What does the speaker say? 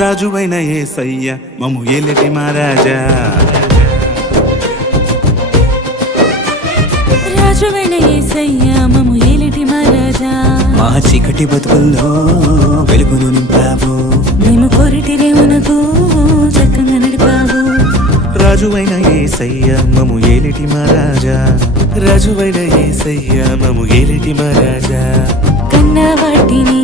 రాజువైన యేసయ్య మమ్ము ఏలేటి మహారాజా రాజువైన యేసయ్య మమ్ము ఏలేటి మహారాజా మా చీకటి బతుకుల్లో వెలుగును నింపావు మేము కోరిటి రేవునకు చక్కగా నడిపావు రాజువైన యేసయ్య మమ్ము ఏలేటి మహారాజా రాజువైన యేసయ్య మమ్ము ఏలేటి మహారాజా కన్న వాటిని